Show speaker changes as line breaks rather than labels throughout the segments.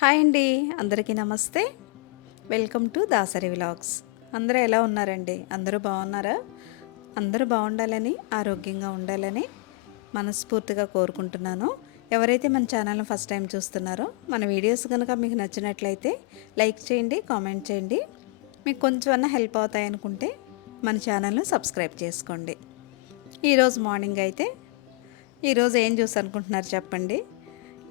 Hi అండి. అందరికీ నమస్తే. Welcome to Dasari vlogs. అందరూ ఎలా ఉన్నారండి? అందరూ బాగున్నారా? అందరూ బాగుండాలని ఆరోగ్యంగా ఉండాలని మనస్ఫూర్తిగా కోరుకుంటున్నాను. ఎవరైతే మన ఛానల్ని ఫస్ట్ టైం చూస్తున్నారో మన వీడియోస్ కనుక మీకు నచ్చినట్లయితే లైక్ చేయండి కామెంట్ చేయండి. మీకు కొంచెం అన్న హెల్ప్ అవుతాయి అనుకుంటే మన ఛానల్ని సబ్స్క్రైబ్ చేసుకోండి. ఈరోజు మార్నింగ్ అయితే ఈరోజు ఏం చూసి అనుకుంటున్నారు చెప్పండి?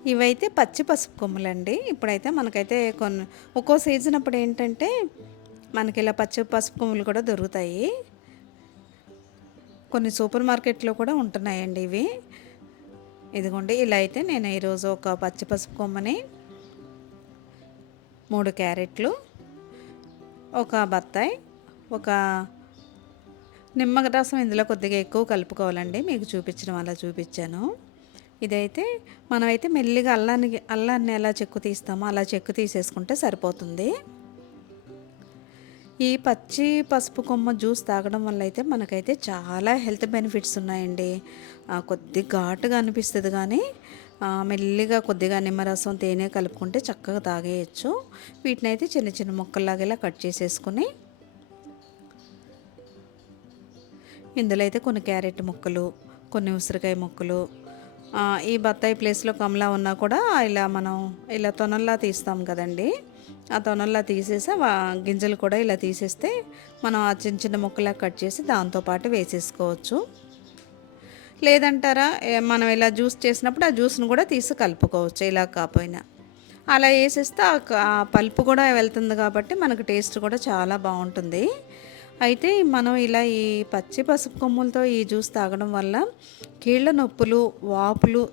ఇవైతే పచ్చి పసుపు కొమ్ములండి. ఇప్పుడైతే మనకైతే కొన్ని ఒక్కో సీజన్ అప్పుడు ఏంటంటే మనకి ఇలా పచ్చి పసుపు కొమ్ములు కూడా దొరుకుతాయి. కొన్ని సూపర్ మార్కెట్లో కూడా ఉంటున్నాయండి ఇవి. ఇదిగోండి ఇలా అయితే నేను ఈరోజు ఒక పచ్చి పసుపు కొమ్మని మూడు క్యారెట్లు ఒక బత్తాయి ఒక నిమ్మ రసం ఇందులో కొద్దిగా ఎక్కువ కలుపుకోవాలండి. మీకు చూపించడం అలా చూపించాను. ఇదైతే మనమైతే మెల్లిగా అల్లాన్ని అల్లాన్ని ఎలా చెక్కు తీస్తామో అలా చెక్కు తీసేసుకుంటే సరిపోతుంది. ఈ పచ్చి పసుపు కొమ్మ జ్యూస్ తాగడం వల్ల అయితే మనకైతే చాలా హెల్త్ బెనిఫిట్స్ ఉన్నాయండి. కొద్ది ఘాటుగా అనిపిస్తుంది కానీ మెల్లిగా కొద్దిగా నిమ్మరసం తేనె కలుపుకుంటే చక్కగా తాగేయచ్చు. వీటిని అయితే చిన్న చిన్న ముక్కల్లాగా ఇలా కట్ చేసేసుకుని ఇందులో అయితే కొన్ని క్యారెట్ ముక్కలు కొన్ని ఉసిరికాయ ముక్కలు ఈ బత్తాయి ప్లేస్లో కమలా ఉన్నా కూడా ఇలా మనం ఇలా తొనల్లా తీస్తాం కదండి. ఆ తొనల్లా తీసేసి గింజలు కూడా ఇలా తీసేస్తే మనం ఆ చిన్న చిన్న ముక్కలా కట్ చేసి దాంతోపాటు వేసేసుకోవచ్చు. లేదంటారా మనం ఇలా జ్యూస్ చేసినప్పుడు ఆ జ్యూస్ను కూడా తీసి కలుపుకోవచ్చు ఇలా కాకపోయినా. అలా వేసేస్తే ఆ పల్పు కూడా వెళ్తుంది కాబట్టి మనకు టేస్ట్ కూడా చాలా బాగుంటుంది. అయితే మనం ఇలా ఈ పచ్చి పసుపు కొమ్ములతో ఈ జ్యూస్ తాగడం వల్ల కీళ్ళ నొప్పులు వాపులు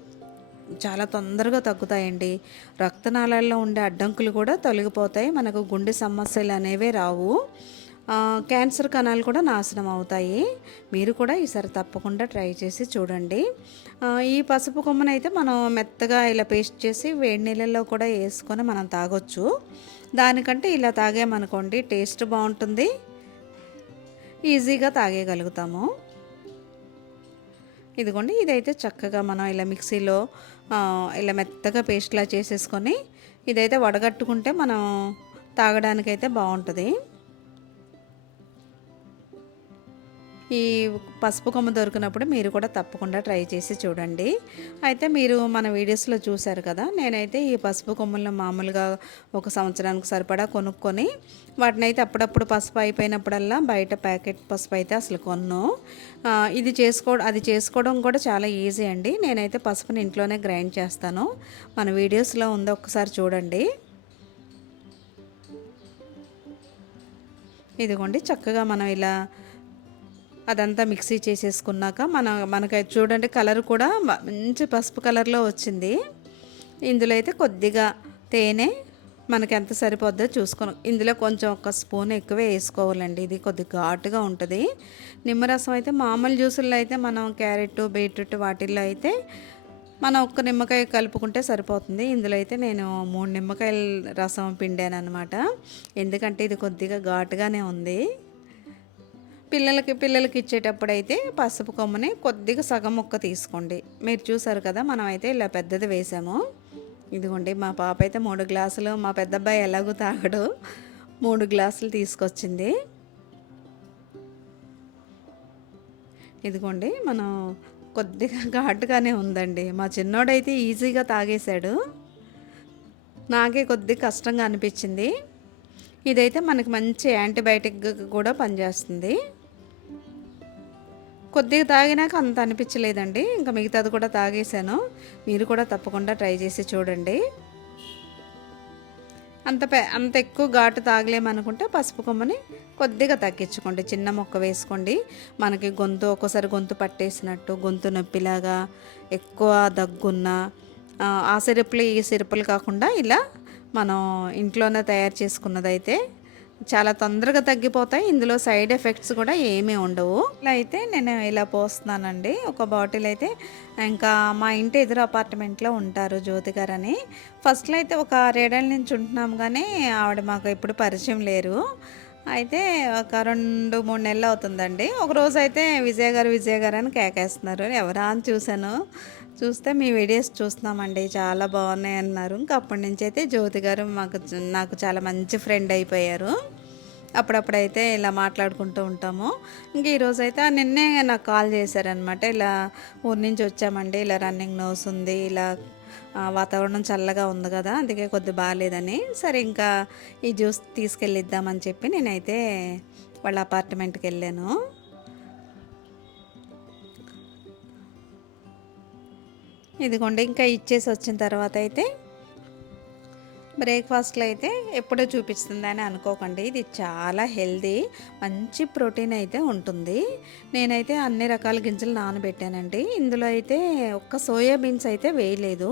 చాలా తొందరగా తగ్గుతాయండి. రక్తనాళాల్లో ఉండే అడ్డంకులు కూడా తొలగిపోతాయి. మనకు గుండె సమస్యలు అనేవే రావు. క్యాన్సర్ కణాలు కూడా నాశనం అవుతాయి. మీరు కూడా ఈసారి తప్పకుండా ట్రై చేసి చూడండి. ఈ పసుపు కొమ్మను అయితే మనం మెత్తగా ఇలా పేస్ట్ చేసి వేడి నీళ్ళల్లో కూడా వేసుకొని మనం తాగొచ్చు. దానికంటే ఇలా తాగామనుకోండి టేస్ట్ బాగుంటుంది. ఈజీగా తాగేయగలుగుతాము. ఇదిగోండి ఇదైతే చక్కగా మనం ఇలా మిక్సీలో ఇలా మెత్తగా పేస్ట్లా చేసేసుకొని ఇదైతే వడగట్టుకుంటే మనం తాగడానికైతే బాగుంటుంది. ఈ పసుపు కొమ్మ దొరికినప్పుడు మీరు కూడా తప్పకుండా ట్రై చేసి చూడండి. అయితే మీరు మన వీడియోస్లో చూశారు కదా నేనైతే ఈ పసుపు కొమ్మలను మామూలుగా ఒక సంవత్సరానికి సరిపడా కొనుక్కొని వాటిని అయితే అప్పుడప్పుడు పసుపు అయిపోయినప్పుడల్లా బయట ప్యాకెట్ పసుపు అయితే అసలు కొన్ను. ఇది చేసుకో అది చేసుకోవడం కూడా చాలా ఈజీ అండి. నేనైతే పసుపుని ఇంట్లోనే గ్రైండ్ చేస్తాను. మన వీడియోస్లో ఉందో ఒకసారి చూడండి. ఇదిగోండి చక్కగా మనం ఇలా అదంతా మిక్సీ చేసేసుకున్నాక మన మనకి చూడండి కలర్ కూడా మంచి పసుపు కలర్లో వచ్చింది. ఇందులో అయితే కొద్దిగా తేనె మనకి ఎంత సరిపోద్దో చూసుకొని. ఇందులో కొంచెం ఒక స్పూన్ ఎక్కువ వేసుకోవాలండి. ఇది కొద్దిగా ఘాటుగా ఉంటుంది. నిమ్మరసం అయితే మామూలు జ్యూసుల్లో అయితే మనం క్యారెట్ బీట్రూట్ వాటిల్లో అయితే మనం ఒక్క నిమ్మకాయ కలుపుకుంటే సరిపోతుంది. ఇందులో అయితే నేను మూడు నిమ్మకాయల రసం పిండాను అనమాట ఎందుకంటే ఇది కొద్దిగా ఘాటుగానే ఉంది. పిల్లలకి పిల్లలకి ఇచ్చేటప్పుడు అయితే పసుపు కొమ్మని కొద్దిగా సగం ముక్క తీసుకోండి. మీరు చూసారు కదా మనం అయితే ఇలా పెద్దది వేసాము. ఇదిగోండి మా పాప అయితే మూడు గ్లాసులు మా పెద్ద అబ్బాయి ఎలాగూ తాగడు. మూడు గ్లాసులు తీసుకొచ్చింది. ఇదిగోండి మనం కొద్దిగా ఘాటుగానే ఉందండి. మా చిన్నోడైతే ఈజీగా తాగేశాడు. నాకే కొద్దిగా కష్టంగా అనిపించింది. ఇదైతే మనకి మంచి యాంటీబయాటిక్ కూడా పనిచేస్తుంది. కొద్దిగా తాగినాక అంత అనిపించలేదండి. ఇంకా మిగతాది కూడా తాగేశాను. మీరు కూడా తప్పకుండా ట్రై చేసి చూడండి. అంత అంత ఎక్కువ ఘాటు తాగలేమనుకుంటే పసుపు కొమ్మని కొద్దిగా తగ్గించుకోండి. చిన్న మొక్క వేసుకోండి. మనకి గొంతు ఒక్కోసారి గొంతు పట్టేసినట్టు గొంతు నొప్పిలాగా ఎక్కువ దగ్గున్న ఆ, ఆ సిరపులు ఈ సిరపులు కాకుండా ఇలా మనం ఇంట్లోనే తయారు చేసుకున్నదైతే చాలా తొందరగా తగ్గిపోతాయి. ఇందులో సైడ్ ఎఫెక్ట్స్ కూడా ఏమీ ఉండవు. ఇలా అయితే నేను ఇలా పోస్తున్నానండి. ఒక బాటిల్ అయితే ఇంకా మా ఇంటి ఎదురు అపార్ట్మెంట్లో ఉంటారు జ్యోతి గారు అని ఫస్ట్లో అయితే ఒక ఆరేడేళ్ళ నుంచి ఉంటున్నాం కానీ ఆవిడ మాకు ఇప్పుడు పరిచయం లేరు. అయితే ఒక రెండు మూడు నెలలు అవుతుందండి. ఒక రోజు అయితే విజయ్ గారు విజయ్ గారు అని కేకేస్తున్నారు. ఎవరా అని చూశాను. చూస్తే మీ వీడియోస్ చూస్తున్నామండి. చాలా బాగున్నాయి అన్నారు. ఇంకా అప్పటి నుంచి అయితే జ్యోతి గారు మాకు నాకు చాలా మంచి ఫ్రెండ్ అయిపోయారు. అప్పుడప్పుడైతే ఇలా మాట్లాడుకుంటూ ఉంటాము. ఇంక ఈరోజు అయితే నిన్నే నాకు కాల్ చేశారనమాట ఇలా ఊరి నుంచి వచ్చామండి. ఇలా రన్నింగ్ నోస్ ఉంది. ఇలా వాతావరణం చల్లగా ఉంది కదా అందుకే కొద్ది బాగాలేదని. సరే ఇంకా ఈ జ్యూస్ తీసుకెళ్ళిద్దామని చెప్పి నేనైతే వాళ్ళ అపార్ట్మెంట్కి వెళ్ళాను. ఇదిగోండి ఇంకా ఇచ్చేసి వచ్చిన తర్వాత అయితే బ్రేక్ఫాస్ట్లో అయితే ఎప్పుడో చూపిస్తుందని అనుకోకండి. ఇది చాలా హెల్దీ మంచి ప్రోటీన్ అయితే ఉంటుంది. నేనైతే అన్ని రకాల గింజలు నానబెట్టానండి. ఇందులో అయితే ఒక్క సోయాబీన్స్ అయితే వేయలేదు.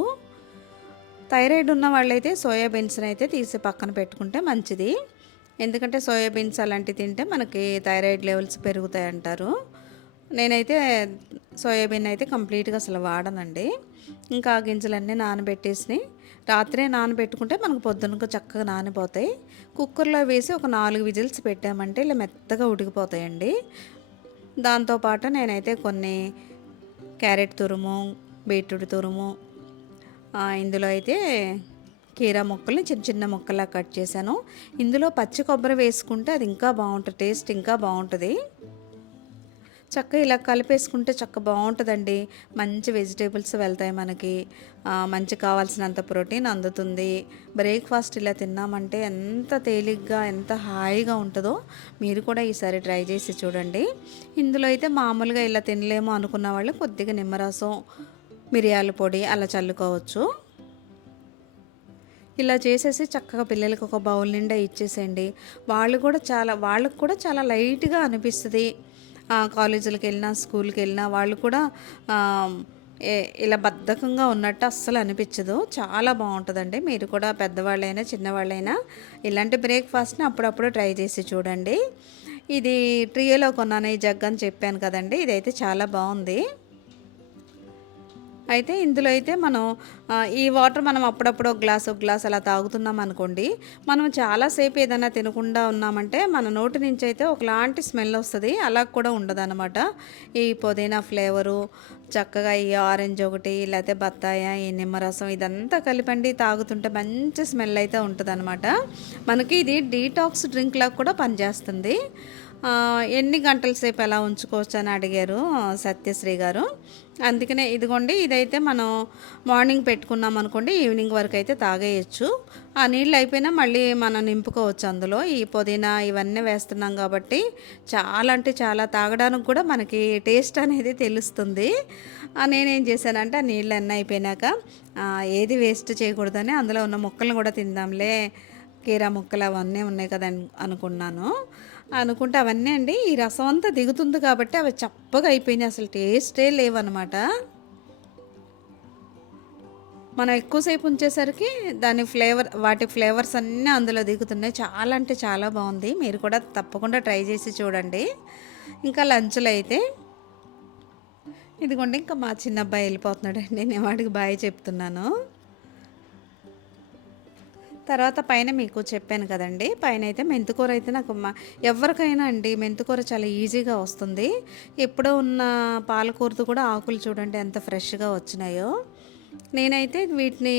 థైరాయిడ్ ఉన్న వాళ్ళైతే సోయాబీన్స్ని అయితే తీసి పక్కన పెట్టుకుంటే మంచిది. ఎందుకంటే సోయాబీన్స్ అలాంటివి తింటే మనకి థైరాయిడ్ లెవెల్స్ పెరుగుతాయి అంటారు. నేనైతే సోయాబీన్ అయితే కంప్లీట్గా అసలు వాడనండి. ఇంకా ఆ గింజలన్నీ నానబెట్టేసి రాత్రే నానబెట్టుకుంటే మనకు పొద్దునకు చక్కగా నానిపోతాయి. కుక్కర్లో వేసి ఒక నాలుగు విజిల్స్ పెట్టామంటే ఇలా మెత్తగా ఉడికిపోతాయండి. దాంతోపాటు నేనైతే కొన్ని క్యారెట్ తురుము బీట్రూట్ తురుము ఇందులో అయితే కీరా ముక్కల్ని చిన్న చిన్న ముక్కలా కట్ చేశాను. ఇందులో పచ్చి కొబ్బరి వేసుకుంటే అది ఇంకా బాగుంటుంది టేస్ట్ ఇంకా బాగుంటుంది. చక్క ఇలా కలిపేసుకుంటే చక్క బాగుంటుందండి. మంచి వెజిటేబుల్స్ వెళ్తాయి మనకి. మంచి కావాల్సినంత ప్రోటీన్ అందుతుంది. బ్రేక్ఫాస్ట్ ఇలా తిన్నామంటే ఎంత తేలిగ్గా ఎంత హాయిగా ఉంటుందో మీరు కూడా ఈసారి ట్రై చేసి చూడండి. ఇందులో అయితే మామూలుగా ఇలా తినలేము అనుకున్న వాళ్ళు కొద్దిగా నిమ్మరసం మిరియాల పొడి అలా చల్లుకోవచ్చు. ఇలా చేసేసి చక్కగా పిల్లలకి ఒక బౌల్ నిండా ఇచ్చేసేయండి. వాళ్ళు కూడా చాలా వాళ్ళకు కూడా చాలా లైట్గా అనిపిస్తుంది. కాలేజీలకు వెళ్ళినా స్కూల్కి వెళ్ళినా వాళ్ళు కూడా ఇలా బద్ధకంగా ఉన్నట్టు అస్సలు అనిపించదు. చాలా బాగుంటుందండి. మీరు కూడా పెద్దవాళ్ళైనా చిన్నవాళ్ళైనా ఇలాంటి బ్రేక్ఫాస్ట్ని అప్పుడప్పుడు ట్రై చేసి చూడండి. ఇది ట్రియోలో కొన్నాను ఈ జగ్ అని చెప్పాను కదండి. ఇదైతే చాలా బాగుంది. అయితే ఇందులో అయితే మనం ఈ వాటర్ మనం అప్పుడప్పుడు ఒక గ్లాస్ ఒక గ్లాస్ అలా తాగుతున్నాం అనుకోండి మనం చాలాసేపు ఏదైనా తినకుండా ఉన్నామంటే మన నోటి నుంచి అయితే ఒకలాంటి స్మెల్ వస్తుంది అలా కూడా ఉండదన్నమాట. ఈ పుదీనా ఫ్లేవరు చక్కగా ఈ ఆరెంజ్ ఒకటి లేకపోతే బత్తాయ ఈ నిమ్మరసం ఇదంతా కలిపండి తాగుతుంటే మంచి స్మెల్ అయితే ఉంటుంది మనకి ఇది డీటాక్స్ డ్రింక్ లాగా కూడా పనిచేస్తుంది. ఎన్ని గంటల సేపు ఎలా ఉంచుకోవచ్చు అని అడిగారు సత్యశ్రీ గారు. అందుకనే ఇదిగోండి ఇదైతే మనం మార్నింగ్ పెట్టుకున్నాం అనుకోండి ఈవినింగ్ వరకు అయితే తాగేయచ్చు. ఆ నీళ్ళు అయిపోయినా మళ్ళీ మనం నింపుకోవచ్చు అందులో. ఈ పుదీనా ఇవన్నీ వేస్తున్నాం కాబట్టి చాలా అంటే చాలా తాగడానికి కూడా మనకి టేస్ట్ అనేది తెలుస్తుంది. నేనేం చేశానంటే ఆ నీళ్ళు అన్నీ అయిపోయినాక ఏది వేస్ట్ చేయకూడదని అందులో ఉన్న మొక్కలను కూడా తిందాంలే కీరా ముక్కలు అవన్నీ ఉన్నాయి కదా అనుకున్నాను. అనుకుంటే అవన్నీ అండి. ఈ రసం అంతా దిగుతుంది కాబట్టి అవి చప్పగా అయిపోయినాయి. అసలు టేస్టే లేవన్నమాట. మనం ఎక్కువసేపు ఉంచేసరికి దాని ఫ్లేవర్ వాటి ఫ్లేవర్స్ అన్నీ అందులో దిగుతున్నాయి. చాలా అంటే చాలా బాగుంది. మీరు కూడా తప్పకుండా ట్రై చేసి చూడండి. ఇంకా లంచ్లో అయితే ఇదిగోండి ఇంకా మా చిన్న అబ్బాయి వెళ్ళిపోతున్నాడండి నేను వాడికి బాయ్ చెప్తున్నాను. తర్వాత పైన మీకు చెప్పాను కదండి. పైన అయితే మెంతికూర అయితే నాకు ఎవరికైనా అండి మెంతికూర చాలా ఈజీగా వస్తుంది. ఎప్పుడో ఉన్న పాలకూరతో కూడా ఆకులు చూడండి ఎంత ఫ్రెష్గా వచ్చినాయో. నేనైతే వీటిని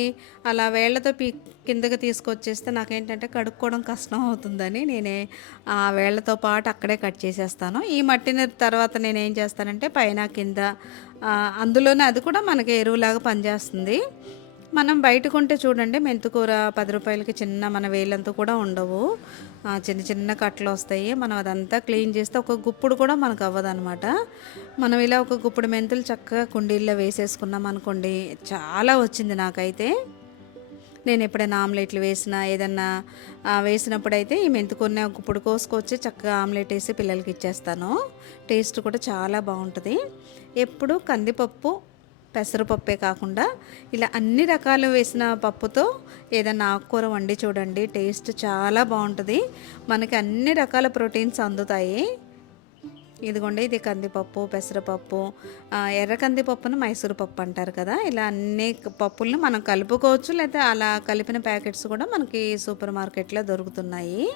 అలా వేళ్ళతో పీ కిందకి తీసుకొచ్చేస్తే నాకేంటంటే కడుక్కోవడం కష్టం అవుతుందని నేనే ఆ వేళ్ళతో పాటు అక్కడే కట్ చేసేస్తాను. ఈ మట్టిని తర్వాత నేను ఏం చేస్తానంటే పైన కింద అందులోనే అది కూడా మనకి ఎరువులాగా పనిచేస్తుంది. మనం బయట కొంటే చూడండి మెంతుకూర పది రూపాయలకి చిన్న మన వేలంతా కూడా ఉండవు. చిన్న చిన్న కట్టలు వస్తాయి. మనం అదంతా క్లీన్ చేస్తే ఒక గుప్పుడు కూడా మనకు అవ్వదనమాట మనం ఇలా ఒక గుప్పుడు మెంతులు చక్కగా కుండీల్లో వేసేసుకున్నాం అనుకోండి చాలా వచ్చింది నాకైతే. నేను ఎప్పుడైనా ఆమ్లెట్లు వేసినా ఏదన్నా వేసినప్పుడైతే ఈ మెంతుకున్న గుప్పుడు కోసుకొచ్చి చక్కగా ఆమ్లెట్ వేసి పిల్లలకి ఇచ్చేస్తాను. టేస్ట్ కూడా చాలా బాగుంటుంది. ఎప్పుడు కందిపప్పు పెసరపప్పే కాకుండా ఇలా అన్ని రకాలు వేసిన పప్పుతో ఏదైనా ఆకుకూర వండి చూడండి టేస్ట్ చాలా బాగుంటుంది. మనకి అన్ని రకాల ప్రోటీన్స్ అందుతాయి. ఇదిగోండి ఇది కందిపప్పు పెసరపప్పు ఎర్ర కందిపప్పును మైసూరు పప్పు అంటారు కదా. ఇలా అన్ని పప్పులను మనం కలుపుకోవచ్చు లేకపోతే అలా కలిపిన ప్యాకెట్స్ కూడా మనకి సూపర్ మార్కెట్లో దొరుకుతున్నాయి.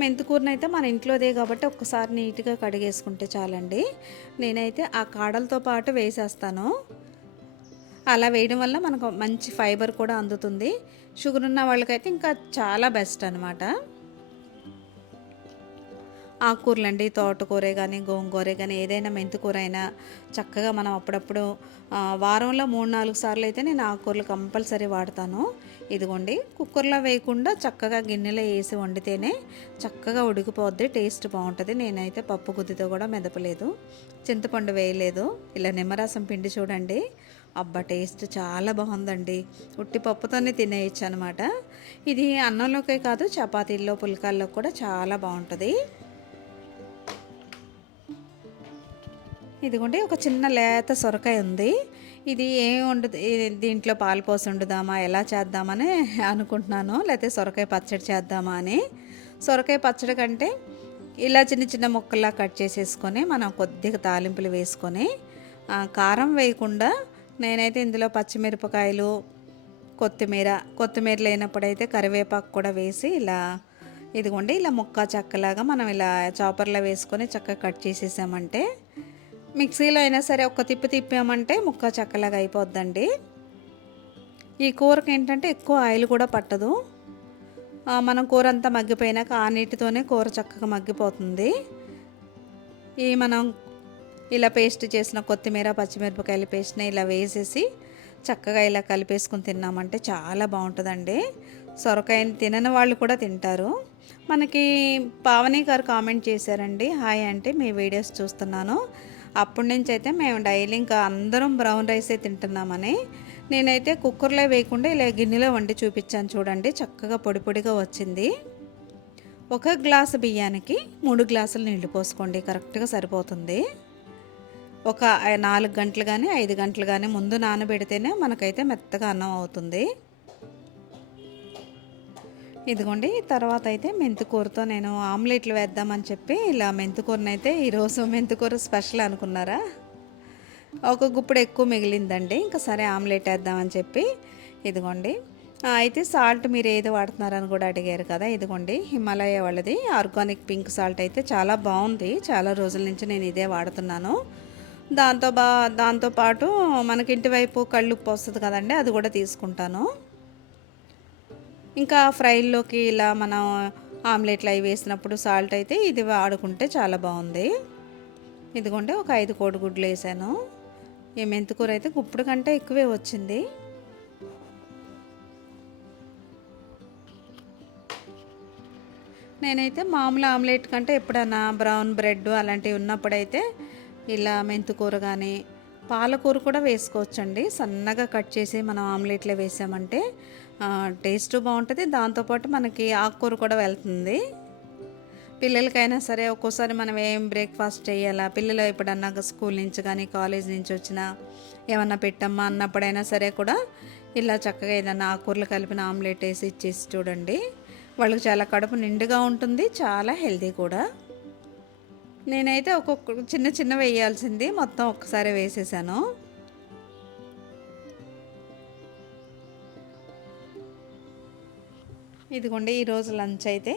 మెంతికూరని అయితే మన ఇంట్లోదే కాబట్టి ఒక్కసారి నీట్గా కడిగేసుకుంటే చాలండి. నేనైతే ఆ కాడలతో పాటు వేసేస్తాను. అలా వేయడం వల్ల మనకు మంచి ఫైబర్ కూడా అందుతుంది. షుగర్ ఉన్న వాళ్ళకైతే ఇంకా చాలా బెస్ట్ అనమాట ఆకుకూరలండి తోటకూర కానీ గోంగూరే కానీ ఏదైనా మెంతికూర అయినా చక్కగా మనం అప్పుడప్పుడు వారంలో మూడు నాలుగు సార్లు అయితే నేను ఆకుకూరలు కంపల్సరీ వాడతాను. ఇదిగోండి కుక్కర్లో వేయకుండా చక్కగా గిన్నెలో వేసి వండితేనే చక్కగా ఉడికిపోద్ది టేస్ట్ బాగుంటుంది. నేనైతే పప్పు గుద్దితో కూడా మెదపలేదు చింతపండు వేయలేదు. ఇలా నిమ్మరసం పిండి చూడండి అబ్బా టేస్ట్ చాలా బాగుందండి. ఉట్టి పప్పుతోనే తినేయచ్చు అనమాట ఇది అన్నంలోకే కాదు చపాతీల్లో పుల్కాల్లో కూడా చాలా బాగుంటుంది. ఇదిగోండి ఒక చిన్న లేత సొరకాయ ఉంది. ఇది ఏం ఉండదు దీంట్లో పాలు పోసి వండుదామా ఎలా చేద్దామని అనుకుంటున్నాను. లేకపోతే సొరకాయ పచ్చడి చేద్దామా అని. సొరకాయ పచ్చడి కంటే ఇలా చిన్న చిన్న ముక్కల్లా కట్ చేసేసుకొని మనం కొద్దిగా తాలింపులు వేసుకొని కారం వేయకుండా నేనైతే ఇందులో పచ్చిమిరపకాయలు కొత్తిమీర కొత్తిమీర లేనప్పుడైతే కరివేపాకు కూడా వేసి ఇలా ఇదిగోండి ఇలా ముక్క చక్కలాగా మనం ఇలా చాపర్లో వేసుకొని చక్కగా కట్ చేసేసామంటే మిక్సీలో అయినా సరే ఒక్క తిప్పి తిప్పామంటే ముక్క చక్కలాగా అయిపోద్దండి. ఈ కూరకి ఏంటంటే ఎక్కువ ఆయిల్ కూడా పట్టదు. మనం కూర అంతా మగ్గిపోయినాక ఆ నీటితోనే కూర చక్కగా మగ్గిపోతుంది. ఈ మనం ఇలా పేస్ట్ చేసిన కొత్తిమీర పచ్చిమిరపకాయల పేస్ట్ని ఇలా వేసేసి చక్కగా ఇలా కలిపేసుకుని తిన్నామంటే చాలా బాగుంటుందండి. సొరకాయని తినని వాళ్ళు కూడా తింటారు. మనకి పావని గారు కామెంట్ చేశారండి హాయ్ అంటే మీ వీడియోస్ చూస్తున్నాను. అప్పటి నుంచి అయితే మేము డైలీ ఇంకా అందరం బ్రౌన్ రైసే తింటున్నామని నేనైతే కుక్కర్లో వేయకుండా ఇలా గిన్నెలో వండి చూపించాను చూడండి చక్కగా పొడి పొడిగా వచ్చింది. ఒక గ్లాసు బియ్యానికి మూడు గ్లాసులు నీళ్ళు పోసుకోండి కరెక్ట్గా సరిపోతుంది. ఒక నాలుగు గంటలు కానీ ఐదు గంటలు కానీ ముందు నానబెడితేనే మనకైతే మెత్తగా అన్నం అవుతుంది. ఇదిగోండి తర్వాత అయితే మెంతికూరతో నేను ఆమ్లెట్లు వేద్దామని చెప్పి ఇలా మెంతికూరని అయితే ఈరోజు మెంతికూర స్పెషల్ అనుకున్నారా? ఒక గుప్పుడు ఎక్కువ మిగిలిందండి ఇంకా సరే ఆమ్లెట్ వేద్దామని చెప్పి. ఇదిగోండి అయితే సాల్ట్ మీరు ఏది వాడుతున్నారని కూడా అడిగారు కదా ఇదిగోండి హిమాలయ వాళ్ళది. ఆర్గానిక్ పింక్ సాల్ట్ అయితే చాలా బాగుంది చాలా రోజుల నుంచి నేను ఇదే వాడుతున్నాను. దాంతో బా దాంతోపాటు మనకి ఇంటివైపు కళ్ళు కళ్ళుప్పు వస్తుంది కదండి అది కూడా తీసుకుంటాను. ఇంకా ఫ్రైల్లోకి ఇలా మనం ఆమ్లెట్లు అవి వేసినప్పుడు సాల్ట్ అయితే ఇది వాడుకుంటే చాలా బాగుంది. ఇదిగోండి ఒక ఐదు కోడిగుడ్లు వేసాను. ఈ మెంతికూర అయితే గుప్పుడు కంటే ఎక్కువే వచ్చింది. నేనైతే మామూలు ఆమ్లెట్ కంటే ఎప్పుడన్నా బ్రౌన్ బ్రెడ్ అలాంటివి ఉన్నప్పుడైతే ఇలా మెంతికూర కానీ పాలకూర కూడా వేసుకోవచ్చండి. సన్నగా కట్ చేసి మనం ఆమ్లెట్లో వేసామంటే టేస్ట్ బాగుంటుంది. దాంతోపాటు మనకి ఆకుకూర కూడా వెళ్తుంది. పిల్లలకైనా సరే ఒక్కోసారి మనం ఏం బ్రేక్ఫాస్ట్ చేయాలా? పిల్లలు ఎప్పుడన్నా స్కూల్ నుంచి కానీ కాలేజ్ నుంచి వచ్చినా ఏమన్నా పెట్టమ్మా అన్నప్పుడైనా సరే కూడా ఇలా చక్కగా ఏదన్నా ఆకుకూరలు కలిపిన ఆమ్లెట్ వేసి ఇచ్చేసి చూడండి. వాళ్ళకి చాలా కడుపు నిండుగా ఉంటుంది. చాలా హెల్దీ కూడా. నేనైతే ఒక్కొక్క చిన్న చిన్న వేయాల్సింది. మొత్తం ఒక్కసారి వేసేసాను. ఇదిగోండి ఈరోజు లంచ్ అయితే.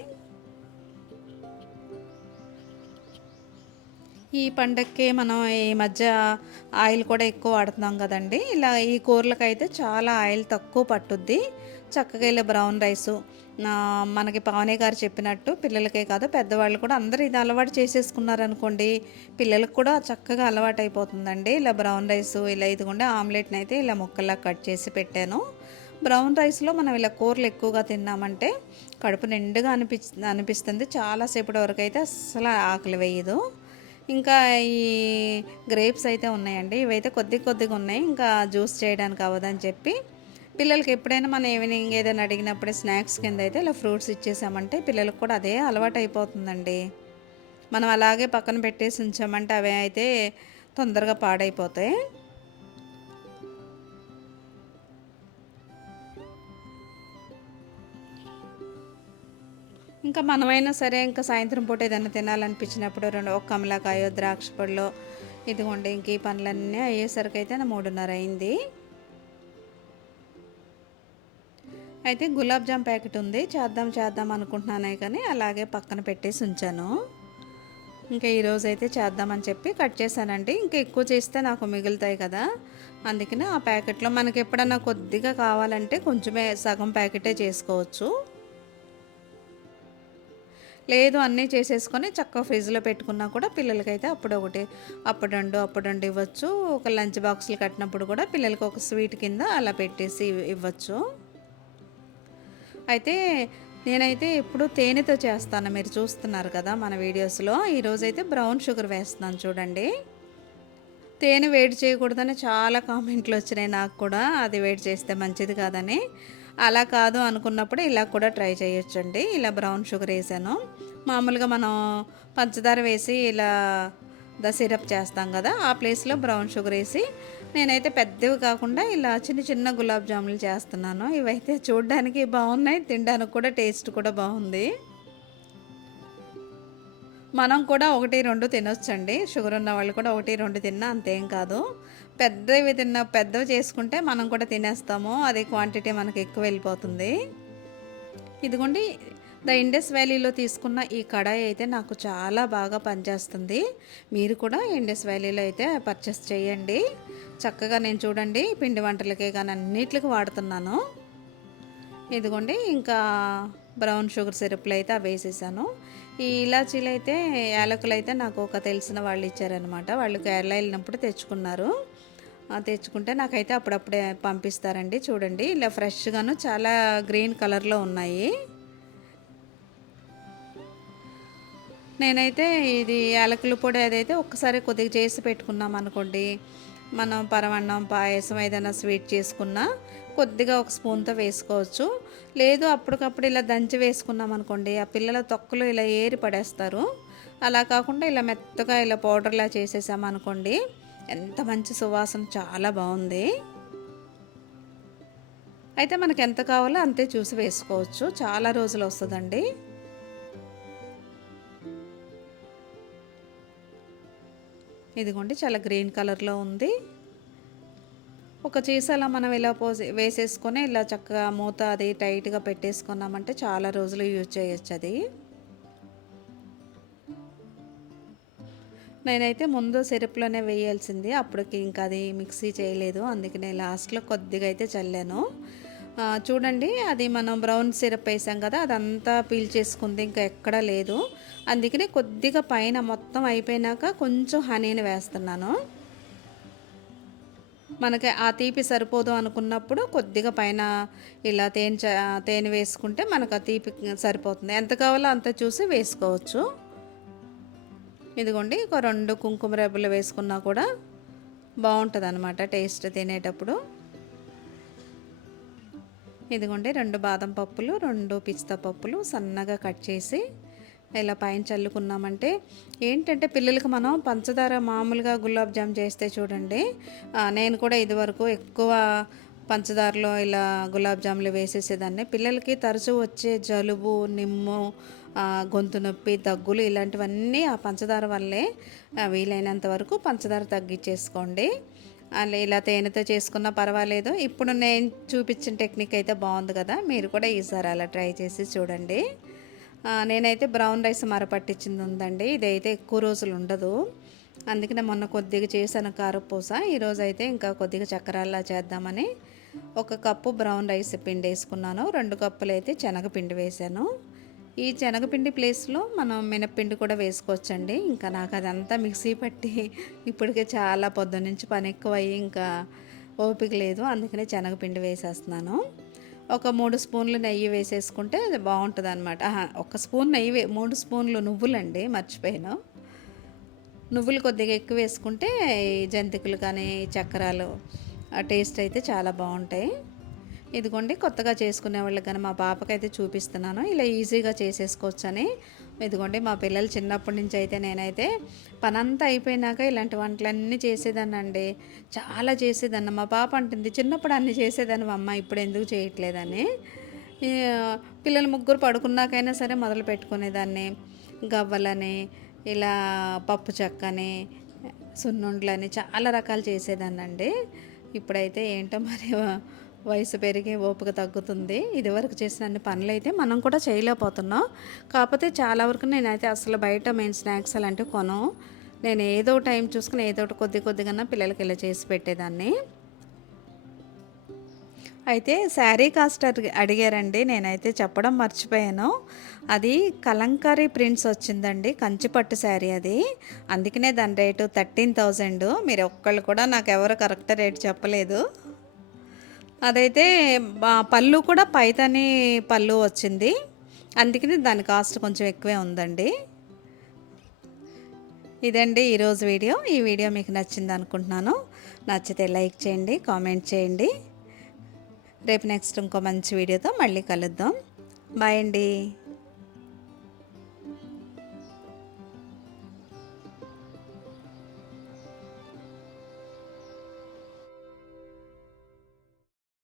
ఈ పండక్కి మనం ఈ మధ్య ఆయిల్ కూడా ఎక్కువ వాడుతున్నాం కదండి. ఇలా ఈ కూరలకైతే చాలా ఆయిల్ తక్కువ పట్టుద్ది. చక్కగా ఇలా బ్రౌన్ రైసు మనకి పావనే గారు చెప్పినట్టు పిల్లలకే కాదు పెద్దవాళ్ళు కూడా అందరూ ఇది అలవాటు చేసేసుకున్నారనుకోండి పిల్లలకు కూడా చక్కగా అలవాటు అయిపోతుందండి ఇలా బ్రౌన్ రైస్ ఇలా ఇదిగుండే ఆమ్లెట్ని అయితే ఇలా ముక్కల్లా కట్ చేసి పెట్టాను. బ్రౌన్ రైస్లో మనం ఇలా కూరలు ఎక్కువగా తిన్నామంటే కడుపు నిండుగా అనిపి అనిపిస్తుంది. చాలాసేపటి వరకు అయితే అస్సలు ఆకలి వేయదు. ఇంకా ఈ గ్రేప్స్ అయితే ఉన్నాయండి. ఇవైతే కొద్ది కొద్దిగా ఉన్నాయి. ఇంకా జ్యూస్ చేయడానికి అవ్వదని చెప్పి పిల్లలకి ఎప్పుడైనా మనం ఈవినింగ్ ఏదైనా అడిగినప్పుడే స్నాక్స్ కింద అయితే ఇలా ఫ్రూట్స్ ఇచ్చేసామంటే పిల్లలకు కూడా అదే అలవాటు అయిపోతుందండి. మనం అలాగే పక్కన పెట్టేసి ఉంచామంటే అవి అయితే తొందరగా పాడైపోతాయి. ఇంకా మనమైనా సరే ఇంకా సాయంత్రం పూట ఏదైనా తినాలనిపించినప్పుడు రెండు ఒక కమలాకాయ ద్రాక్ష పళ్ళు ఇదిగోండి ఇంక ఈ పనులన్నీ అయ్యేసరికి అయితే నా మూడున్నర అయింది. అయితే గులాబ్ జామ్ ప్యాకెట్ ఉంది. చేద్దాం చేద్దాం అనుకుంటున్నానే కానీ అలాగే పక్కన పెట్టేసి ఉంచాను. ఇంకా ఈరోజు అయితే చేద్దామని చెప్పి కట్ చేశానండి. ఇంకా ఎక్కువ చేస్తే నాకు మిగులుతాయి కదా. అందుకనే ఆ ప్యాకెట్లో మనకి ఎప్పుడన్నా కొద్దిగా కావాలంటే కొంచెమే సగం ప్యాకెటే చేసుకోవచ్చు. లేదు అన్నీ చేసేసుకొని చక్కగా ఫ్రిడ్జ్లో పెట్టుకున్నా కూడా పిల్లలకైతే అప్పుడు ఒకటి అప్పుడు రెండు అప్పుడు రెండు ఇవ్వచ్చు. ఒక లంచ్ బాక్సులు కట్టినప్పుడు కూడా పిల్లలకి ఒక స్వీట్ కింద అలా పెట్టేసి ఇవ్వచ్చు. అయితే నేనైతే ఎప్పుడు తేనెతో చేస్తాను. మీరు చూస్తున్నారు కదా మన వీడియోస్లో. ఈరోజైతే బ్రౌన్ షుగర్ వేస్తున్నాను చూడండి. తేనె వేడి చేయకూడదని చాలా కామెంట్లు వచ్చినాయి నాకు కూడా. అది వేడి చేస్తే మంచిది కాదని. అలా కాదు అనుకున్నప్పుడు ఇలా కూడా ట్రై చేయొచ్చండి. ఇలా బ్రౌన్ షుగర్ వేసాను. మామూలుగా మనం పంచదార వేసి ఇలా ద సిరప్ చేస్తాం కదా ఆ ప్లేస్లో బ్రౌన్ షుగర్ వేసి నేనైతే పెద్దవి కాకుండా ఇలా చిన్న చిన్న గులాబ్ జాములు చేస్తున్నాను. ఇవైతే చూడడానికి బాగున్నాయి తినడానికి కూడా టేస్ట్ కూడా బాగుంది. మనం కూడా ఒకటి రెండు తినొచ్చండి. షుగర్ ఉన్న వాళ్ళు కూడా ఒకటి రెండు తిన్నా అంతేం కాదు. పెద్దవి తిన్న పెద్దవి చేసుకుంటే మనం కూడా తినేస్తాము. అది క్వాంటిటీ మనకి ఎక్కువ వెళ్ళిపోతుంది. ఇదిగోండి ద ఇండస్ వ్యాలీలో తీసుకున్న ఈ కడాయి అయితే నాకు చాలా బాగా పనిచేస్తుంది. మీరు కూడా ఇండస్ వ్యాలీలో అయితే పర్చేస్ చేయండి. చక్కగా నేను చూడండి పిండి వంటలకే కానీ అన్నిటికి వాడుతున్నాను. ఇదిగోండి ఇంకా బ్రౌన్ షుగర్ సిరప్లు అయితే అవి వేసేసాను. ఈ ఇలాచీలు అయితే యాలకులు అయితే నాకు ఒక తెలిసిన వాళ్ళు ఇచ్చారనమాట వాళ్ళు కేరళ వెళ్ళినప్పుడు తెచ్చుకున్నారు. తెచ్చుకుంటే నాకైతే అప్పుడప్పుడే పంపిస్తారండి. చూడండి ఇలా ఫ్రెష్గాను చాలా గ్రీన్ కలర్లో ఉన్నాయి. నేనైతే ఇది యాలకుల పొడి అదైతే ఒక్కసారి కొద్దిగా చేసి పెట్టుకున్నాం అనుకోండి. మనం పరమన్నం పాయసం ఏదైనా స్వీట్ చేసుకున్నా కొద్దిగా ఒక స్పూన్తో వేసుకోవచ్చు. లేదు అప్పటికప్పుడు ఇలా దంచి వేసుకున్నాం అనుకోండి ఆ పిల్లల తొక్కలు ఇలా ఏరి పడేస్తారు. అలా కాకుండా ఇలా మెత్తగా ఇలా పౌడర్లా చేసేసామనుకోండి ఎంత మంచి సువాసన చాలా బాగుంది. అయితే మనకు ఎంత కావాలో అంతే చూసి వేసుకోవచ్చు. చాలా రోజులు వస్తుందండి. ఇదిగోండి చాలా గ్రీన్ కలర్లో ఉంది. ఒక చీసాలో మనం ఇలా పోసి వేసేసుకొని ఇలా చక్కగా మూత అది టైట్గా పెట్టేసుకున్నామంటే చాలా రోజులు యూజ్ చేయొచ్చు అది. నేనైతే ముందు సిరప్లోనే వేయాల్సింది అప్పటికి ఇంకా అది మిక్సీ చేయలేదు అందుకనే లాస్ట్లో కొద్దిగా అయితే చల్లాను. చూడండి అది మనం బ్రౌన్ సిరప్ వేసాం కదా అదంతా పీల్ చేసుకుంది ఇంకా ఎక్కడా లేదు. అందుకనే కొద్దిగా పైన మొత్తం అయిపోయినాక కొంచెం హనీని వేస్తున్నాను. మనకి ఆ తీపి సరిపోదు అనుకున్నప్పుడు కొద్దిగా పైన ఇలా తేనె చ- తేనె వేసుకుంటే మనకు ఆ తీపి సరిపోతుంది. ఎంత కావాలో అంత చూసి వేసుకోవచ్చు. ఇదిగోండి ఒక రెండు కుంకుమ రెబ్బలు వేసుకున్నా కూడా బాగుంటుంది అనమాట టేస్ట్ తినేటప్పుడు. ఇదిగోండి రెండు బాదం పప్పులు రెండు పిస్తా పప్పులు సన్నగా కట్ చేసి ఇలా పైన చల్లుకున్నామంటే ఏంటంటే పిల్లలకి మనం పంచదార మామూలుగా గులాబ్ జామ్ చేస్తే చూడండి నేను కూడా ఇదివరకు ఎక్కువ పంచదారలో ఇలా గులాబ్ జాములు వేసేసేదాన్ని. పిల్లలకి తరచూ వచ్చే జలుబు నిమ్ము గొంతు నొప్పి దగ్గులు ఇలాంటివన్నీ ఆ పంచదార వల్లే వీలైనంత వరకు పంచదార తగ్గించేసుకోండి. అలా ఇలా తేనెతో చేసుకున్నా పర్వాలేదు. ఇప్పుడు నేను చూపించిన టెక్నిక్ అయితే బాగుంది కదా. మీరు కూడా ఈసారి అలా ట్రై చేసి చూడండి. నేనైతే బ్రౌన్ రైస్ మరపట్టించింది ఉందండి. ఇదైతే ఎక్కువ రోజులు ఉండదు. అందుకనే మొన్న కొద్దిగా చేశాను కారపూస. ఈరోజు అయితే ఇంకా కొద్దిగా చక్రాల్లా చేద్దామని ఒక కప్పు బ్రౌన్ రైస్ పిండి వేసుకున్నాను రెండు కప్పులు అయితే శనగపిండి వేశాను. ఈ శనగపిండి ప్లేస్లో మనం మినప్పిండి కూడా వేసుకోవచ్చండి. ఇంకా నాకు అదంతా మిక్సీ పట్టి ఇప్పటికే చాలా పొద్దు నుంచి పని ఎక్కువ అయ్యి ఇంకా ఓపిక లేదు. అందుకనే శనగపిండి వేసేస్తున్నాను. ఒక మూడు స్పూన్లు నెయ్యి వేసేసుకుంటే అది బాగుంటుంది అనమాట ఒక స్పూన్ నెయ్యి వే- మూడు స్పూన్లు నువ్వులండి మర్చిపోయాను. నువ్వులు కొద్దిగా ఎక్కువ వేసుకుంటే ఈ జంతికలు కానీ చక్రాలు ఆ టేస్ట్ అయితే చాలా బాగుంటాయి. ఇదిగోండి కొత్తగా చేసుకునే వాళ్ళకి కానీ మా పాపకైతే చూపిస్తున్నాను. ఇలా ఈజీగా చేసేసుకోవచ్చని. ఇదిగోండి మా పిల్లలు చిన్నప్పటి నుంచి అయితే నేనైతే పనంతా అయిపోయినాక ఇలాంటి వంటలన్నీ చేసేదాన్నండి. చాలా చేసేదాన్ని. మా పాప అంటుంది చిన్నప్పుడు అన్ని చేసేదాన్ని అమ్మ ఇప్పుడు ఎందుకు చేయట్లేదని? పిల్లలు ముగ్గురు పడుకున్నాకైనా సరే మొదలు పెట్టుకునేదాన్ని. గవ్వలని ఇలా పప్పు చెక్కని సున్నుండ్లని చాలా రకాలు చేసేదాన్నండి. ఇప్పుడైతే ఏంటో మరి వయసు పెరిగే ఓపిక తగ్గుతుంది. ఇదివరకు చేసిన అన్ని పనులు అయితే మనం కూడా చేయలేకపోతున్నాం. కాకపోతే చాలా వరకు నేనైతే అసలు బయట మెయిన్ స్నాక్స్ అలాంటివి కొను. నేను ఏదో టైం చూసుకుని ఏదో ఒకటి కొద్ది కొద్దిగా పిల్లలకి ఇలా చేసి పెట్టేదాన్ని. అయితే శారీ కాస్ట్ అడిగి- అడిగారండి. నేనైతే చెప్పడం మర్చిపోయాను. అది కలంకారీ ప్రింట్స్ వచ్చిందండి. కంచిపట్టు శారీ అది. అందుకనే దాని రేటు థర్టీన్ థౌజండ్. మీరు ఒక్కళ్ళు కూడా నాకు ఎవరు కరెక్ట్ రేట్ చెప్పలేదు. అదైతే పళ్ళు కూడా పైతని పళ్ళు వచ్చింది. అందుకని దాని కాస్ట్ కొంచెం ఎక్కువే ఉందండి. ఇదండి ఈరోజు వీడియో. ఈ వీడియో మీకు నచ్చింది అనుకుంటున్నాను. నచ్చితే లైక్ చేయండి కామెంట్ చేయండి. రేపు నెక్స్ట్ ఇంకో మంచి వీడియోతో మళ్ళీ కలుద్దాం. బాయ్ అండి.